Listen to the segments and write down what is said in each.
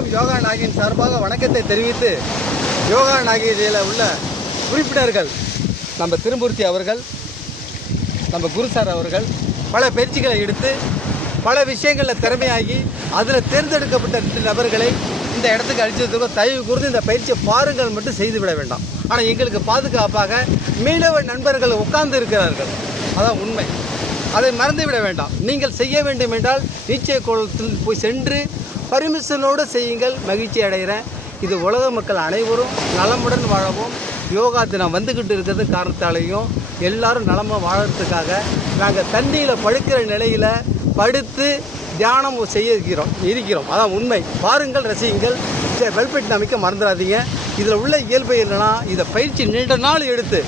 அனைவருக்கும் யோகா நாகியின் சார்பாக வணக்கத்தை தெரிவித்து, யோகா நாகியில் உள்ள உறுப்பினர்கள் நம்ம திருமூர்த்தி அவர்கள், நம்ம குருசார் அவர்கள் பல பயிற்சிகளை எடுத்து பல விஷயங்களில் திறமையாகி அதில் தேர்ந்தெடுக்கப்பட்ட 2 நபர்களை இந்த இடத்துக்கு அழிச்சதுக்கு தயவு கூர்ந்து இந்த பயிற்சியை பாருங்கள் மட்டும் செய்துவிட வேண்டாம். ஆனால் எங்களுக்கு பாதுகாப்பாக மீனவ நண்பர்கள் உட்கார்ந்து இருக்கிறார்கள், அதான் உண்மை. அதை மறந்துவிட வேண்டாம். நீங்கள் செய்ய வேண்டும் என்றால் நீச்சல் குளத்தில் போய் சென்று பர்மிஷனோடு செய்யுங்கள். மகிழ்ச்சி அடைகிறேன். இது உலக மக்கள் அனைவரும் நலமுடன் வாழவும், யோகா தினம் வந்துக்கிட்டு இருக்கிறது காரணத்தாலையும் எல்லாரும் நலமாக வாழறதுக்காக நாங்கள் தண்ணியில் படுக்கிற நிலையில் படுத்து தியானம் இருக்கிறோம். அதான் உண்மை. பாருங்கள், ரசியுங்கள். வெல்பெட் அமைக்க மறந்துடாதீங்க. இதில் உள்ள இயல்பு என்னன்னா, இதை பயிற்சி நீண்ட நாள் எடுத்து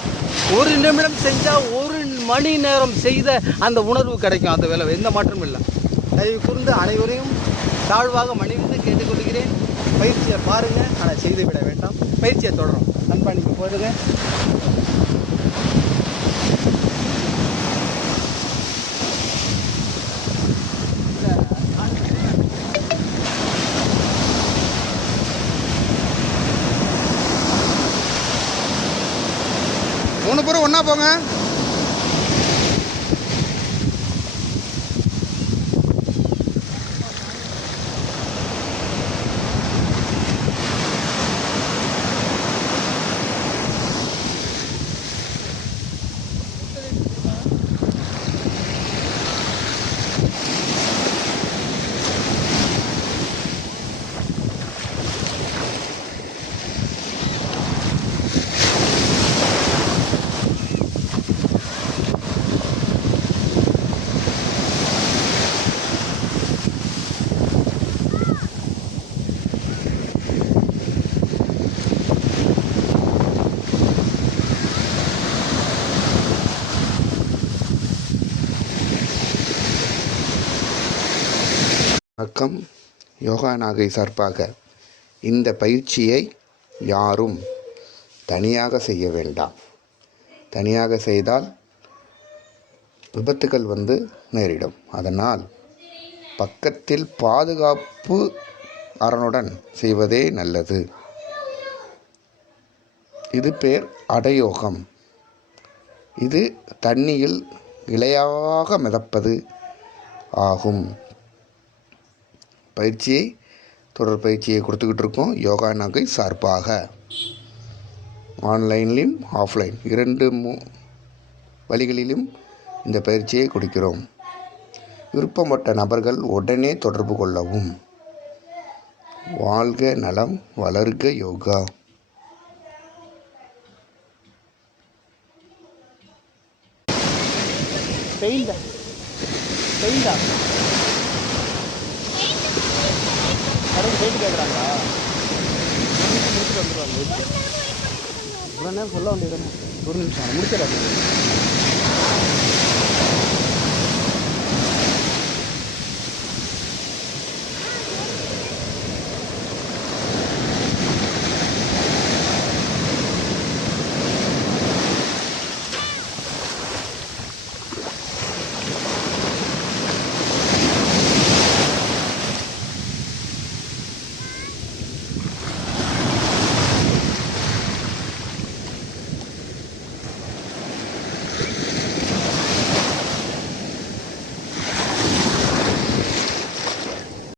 1 நிமிடம் செஞ்சால் 1 மணி நேரம் செய்த அந்த உணர்வு கிடைக்கும். அந்த வேலை எந்த மாற்றமும் இல்லை. தயவு கூர்ந்து அனைவரையும் தாழ்வாக மணிவிட்டு கேட்டுக்கொள்கிறேன். பயிற்சியை பாருங்கள், ஆனால் செய்து விட வேண்டாம். பயிற்சியை தொடரும். நண்பா, நீங்கள் போடுங்க. மூணு பேரும் ஒன்றா போங்க. வணக்கம். யோகா நாகை சார்பாக இந்த பயிற்சியை யாரும் தனியாக செய்ய வேண்டாம். தனியாக செய்தால் விபத்துகள் நேரிடும். அதனால் பக்கத்தில் பாதுகாப்பு அரணுடன் செய்வதே நல்லது. இது பேர் அடயோகம். இது தண்ணியில் இலையாக மிதப்பது ஆகும். தொடர் பயிற்சியை கொடுத்துக்கிட்டு இருக்கோம் யோகா நாகை சார்பாக. ஆன்லைன்லேயும் ஆஃப்லைன் 2 வழிகளிலும் இந்த பயிற்சியை கொடுக்கிறோம். விருப்பப்பட்ட நபர்கள் உடனே தொடர்பு கொள்ளவும். வாழ்க நலம், வளர்க யோகா. கேட்குறாங்களா? முடிச்சுட்டு வந்துடுவாங்க. இவ்வளோ நேரம் சொல்ல வேண்டியது 1 நிமிஷம் முடிச்சிடாது.